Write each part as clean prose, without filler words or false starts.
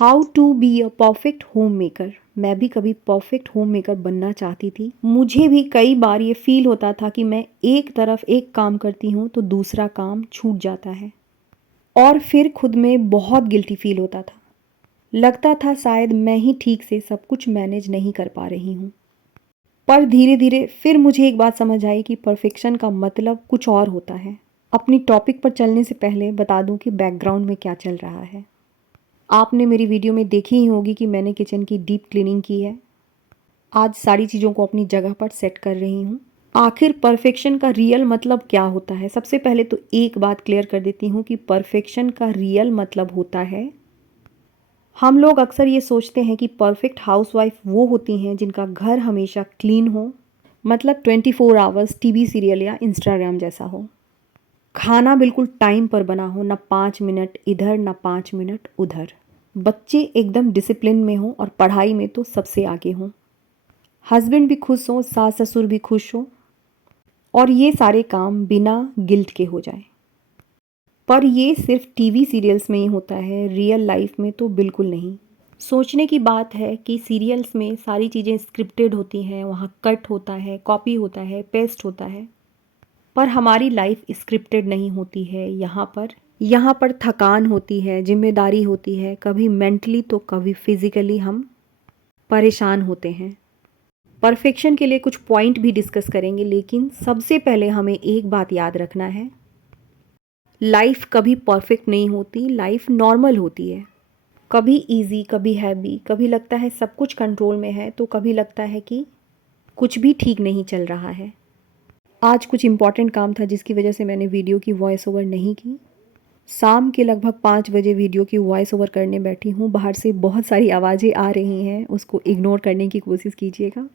How to be a perfect homemaker. मैं भी कभी परफेक्ट होम मेकर बनना चाहती थी। मुझे भी कई बार ये फील होता था कि मैं एक तरफ एक काम करती हूँ तो दूसरा काम छूट जाता है और फिर खुद में बहुत गिल्टी फील होता था। लगता था शायद मैं ही ठीक से सब कुछ मैनेज नहीं कर पा रही हूँ। पर धीरे धीरे फिर मुझे एक बात समझ आई कि परफेक्शन का मतलब कुछ और होता है। अपनी टॉपिक पर चलने से पहले बता दूं कि बैकग्राउंड में क्या चल रहा है। आपने मेरी वीडियो में देखी ही होगी कि मैंने किचन की डीप क्लीनिंग की है। आज सारी चीज़ों को अपनी जगह पर सेट कर रही हूँ। आखिर परफेक्शन का रियल मतलब क्या होता है? सबसे पहले तो एक बात क्लियर कर देती हूँ कि परफेक्शन का रियल मतलब होता है, हम लोग अक्सर ये सोचते हैं कि परफेक्ट हाउसवाइफ वो होती हैं जिनका घर हमेशा क्लीन हो, मतलब 24 आवर्स टीवी सीरियल या इंस्टाग्राम जैसा हो। खाना बिल्कुल टाइम पर बना हो, ना 5 मिनट इधर ना 5 मिनट उधर। बच्चे एकदम डिसिप्लिन में हों और पढ़ाई में तो सबसे आगे हों। हस्बैंड भी खुश हो, सास ससुर भी खुश हो और ये सारे काम बिना गिल्ट के हो जाए। पर ये सिर्फ टीवी सीरियल्स में ही होता है, रियल लाइफ में तो बिल्कुल नहीं। सोचने की बात है कि सीरियल्स में सारी चीज़ें स्क्रिप्टेड होती हैं, वहाँ कट होता है, कॉपी होता है, पेस्ट होता है। पर हमारी लाइफ स्क्रिप्टेड नहीं होती है। यहाँ पर थकान होती है, जिम्मेदारी होती है, कभी मेंटली तो कभी फिजिकली हम परेशान होते हैं। परफेक्शन के लिए कुछ पॉइंट भी डिस्कस करेंगे, लेकिन सबसे पहले हमें एक बात याद रखना है, लाइफ कभी परफेक्ट नहीं होती, लाइफ नॉर्मल होती है। कभी इजी, कभी हैवी, कभी लगता है सब कुछ कंट्रोल में है तो कभी लगता है कि कुछ भी ठीक नहीं चल रहा है। आज कुछ इम्पॉर्टेंट काम था जिसकी वजह से मैंने वीडियो की वॉइस ओवर नहीं की। शाम के लगभग 5 बजे वीडियो की वॉइस ओवर करने बैठी हूँ। बाहर से बहुत सारी आवाज़ें आ रही हैं, उसको इग्नोर करने की कोशिश कीजिएगा।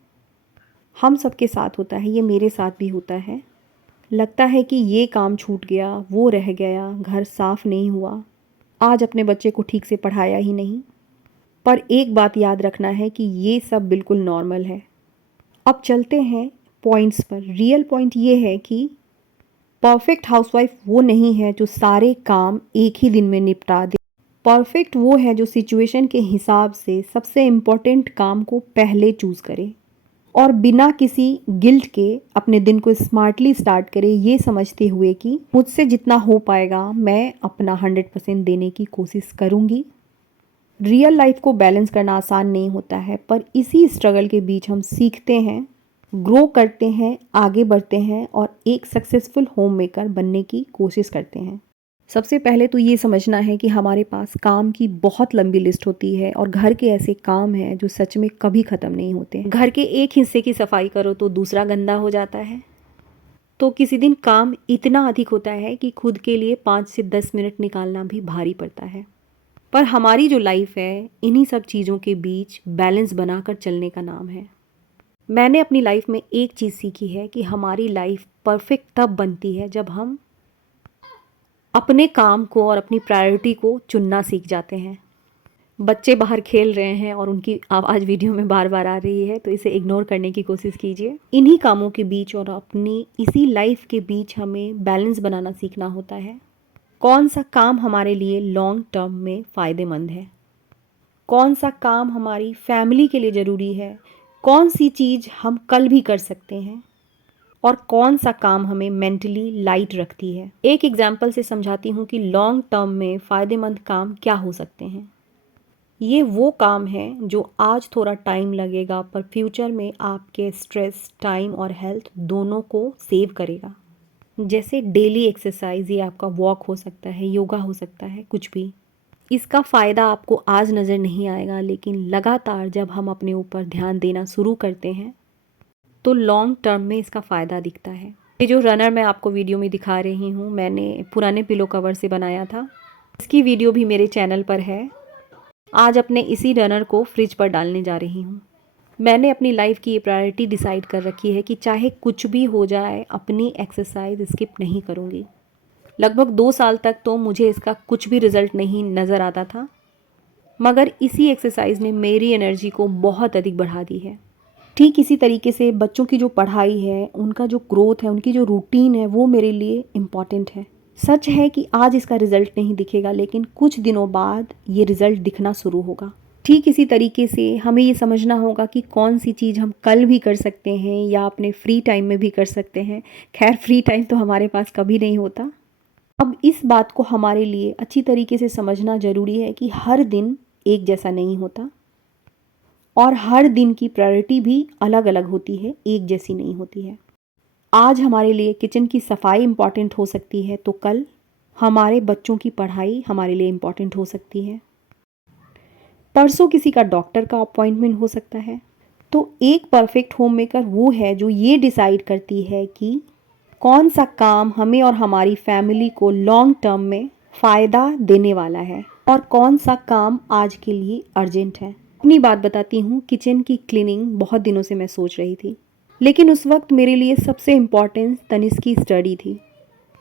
हम सबके साथ होता है, ये मेरे साथ भी होता है। लगता है कि ये काम छूट गया, वो रह गया, घर साफ़ नहीं हुआ, आज अपने बच्चे को ठीक से पढ़ाया ही नहीं। पर एक बात याद रखना है कि ये सब बिल्कुल नॉर्मल है। अब चलते हैं पॉइंट्स पर। रियल पॉइंट ये है कि परफेक्ट हाउसवाइफ वो नहीं है जो सारे काम एक ही दिन में निपटा दे। परफेक्ट वो है जो सिचुएशन के हिसाब से सबसे इम्पोर्टेंट काम को पहले चूज़ करे और बिना किसी गिल्ट के अपने दिन को स्मार्टली स्टार्ट करे, ये समझते हुए कि मुझसे जितना हो पाएगा मैं अपना 100% देने की कोशिश करूँगी। रियल लाइफ को बैलेंस करना आसान नहीं होता है, पर इसी स्ट्रगल के बीच हम सीखते हैं, ग्रो करते हैं, आगे बढ़ते हैं और एक सक्सेसफुल होम मेकर बनने की कोशिश करते हैं। सबसे पहले तो ये समझना है कि हमारे पास काम की बहुत लंबी लिस्ट होती है और घर के ऐसे काम हैं जो सच में कभी ख़त्म नहीं होते। घर के एक हिस्से की सफाई करो तो दूसरा गंदा हो जाता है, तो किसी दिन काम इतना अधिक होता है कि खुद के लिए 5 से 10 मिनट निकालना भी भारी पड़ता है। पर हमारी जो लाइफ है, इन्हीं सब चीज़ों के बीच बैलेंस बनाकर चलने का नाम है। मैंने अपनी लाइफ में एक चीज़ सीखी है कि हमारी लाइफ परफेक्ट तब बनती है जब हम अपने काम को और अपनी प्रायोरिटी को चुनना सीख जाते हैं। बच्चे बाहर खेल रहे हैं और उनकी आवाज़ वीडियो में बार बार आ रही है, तो इसे इग्नोर करने की कोशिश कीजिए। इन्हीं कामों के बीच और अपनी इसी लाइफ के बीच हमें बैलेंस बनाना सीखना होता है। कौन सा काम हमारे लिए लॉन्ग टर्म में फ़ायदेमंद है, कौन सा काम हमारी फैमिली के लिए ज़रूरी है, कौन सी चीज़ हम कल भी कर सकते हैं और कौन सा काम हमें मेंटली लाइट रखती है। एक एग्जाम्पल से समझाती हूँ कि लॉन्ग टर्म में फ़ायदेमंद काम क्या हो सकते हैं। ये वो काम है जो आज थोड़ा टाइम लगेगा पर फ्यूचर में आपके स्ट्रेस, टाइम और हेल्थ दोनों को सेव करेगा। जैसे डेली एक्सरसाइज, ये आपका वॉक हो सकता है, योगा हो सकता है, कुछ भी। इसका फ़ायदा आपको आज नज़र नहीं आएगा, लेकिन लगातार जब हम अपने ऊपर ध्यान देना शुरू करते हैं तो लॉन्ग टर्म में इसका फ़ायदा दिखता है। ये जो रनर मैं आपको वीडियो में दिखा रही हूँ, मैंने पुराने पिलो कवर से बनाया था। इसकी वीडियो भी मेरे चैनल पर है। आज अपने इसी रनर को फ्रिज पर डालने जा रही हूँ। मैंने अपनी लाइफ की ये प्रायोरिटी डिसाइड कर रखी है कि चाहे कुछ भी हो जाए, अपनी एक्सरसाइज स्किप नहीं करूँगी। लगभग 2 साल तक तो मुझे इसका कुछ भी रिज़ल्ट नहीं नज़र आता था, मगर इसी एक्सरसाइज ने मेरी एनर्जी को बहुत अधिक बढ़ा दी है। ठीक इसी तरीके से बच्चों की जो पढ़ाई है, उनका जो ग्रोथ है, उनकी जो रूटीन है, वो मेरे लिए इम्पॉर्टेंट है। सच है कि आज इसका रिज़ल्ट नहीं दिखेगा, लेकिन कुछ दिनों बाद ये रिज़ल्ट दिखना शुरू होगा। ठीक इसी तरीके से हमें ये समझना होगा कि कौन सी चीज़ हम कल भी कर सकते हैं या अपने फ्री टाइम में भी कर सकते हैं। खैर, फ्री टाइम तो हमारे पास कभी नहीं होता। अब इस बात को हमारे लिए अच्छी तरीके से समझना ज़रूरी है कि हर दिन एक जैसा नहीं होता और हर दिन की प्रायोरिटी भी अलग अलग होती है, एक जैसी नहीं होती है। आज हमारे लिए किचन की सफाई इम्पॉर्टेंट हो सकती है, तो कल हमारे बच्चों की पढ़ाई हमारे लिए इम्पॉर्टेंट हो सकती है। परसों किसी का डॉक्टर का अपॉइंटमेंट हो सकता है। तो एक परफेक्ट होम मेकर वो है जो ये डिसाइड करती है कि कौन सा काम हमें और हमारी फैमिली को लॉन्ग टर्म में फ़ायदा देने वाला है और कौन सा काम आज के लिए अर्जेंट है। अपनी बात बताती हूँ, किचन की क्लीनिंग बहुत दिनों से मैं सोच रही थी, लेकिन उस वक्त मेरे लिए सबसे इम्पॉर्टेंट तनिष्क की स्टडी थी।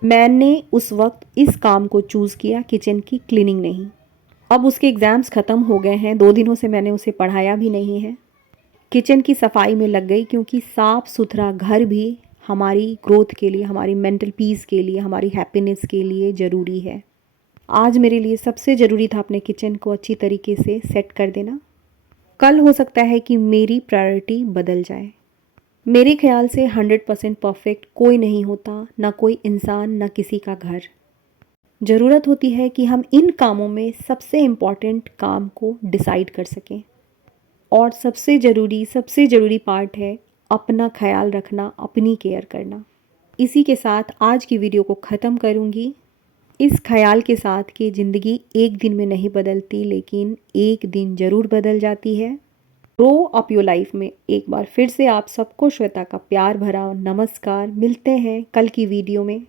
मैंने उस वक्त इस काम को चूज़ किया, किचन की क्लीनिंग नहीं। अब उसके एग्ज़ाम्स ख़त्म हो गए हैं, 2 दिनों से मैंने उसे पढ़ाया भी नहीं है। किचन की सफाई में लग गई, क्योंकि साफ़ सुथरा घर भी हमारी ग्रोथ के लिए, हमारी मेंटल पीस के लिए, हमारी हैप्पीनेस के लिए ज़रूरी है। आज मेरे लिए सबसे ज़रूरी था अपने किचन को अच्छी तरीके से सेट कर देना। कल हो सकता है कि मेरी प्रायोरिटी बदल जाए। मेरे ख्याल से 100% परफेक्ट कोई नहीं होता, ना कोई इंसान, ना किसी का घर। ज़रूरत होती है कि हम इन कामों में सबसे इम्पॉर्टेंट काम को डिसाइड कर सकें। और सबसे ज़रूरी पार्ट है अपना ख्याल रखना, अपनी केयर करना। इसी के साथ आज की वीडियो को ख़त्म करूँगी, इस ख्याल के साथ कि ज़िंदगी एक दिन में नहीं बदलती, लेकिन एक दिन ज़रूर बदल जाती है। ग्रो अप योर लाइफ में एक बार फिर से आप सबको श्वेता का प्यार भरा नमस्कार। मिलते हैं कल की वीडियो में।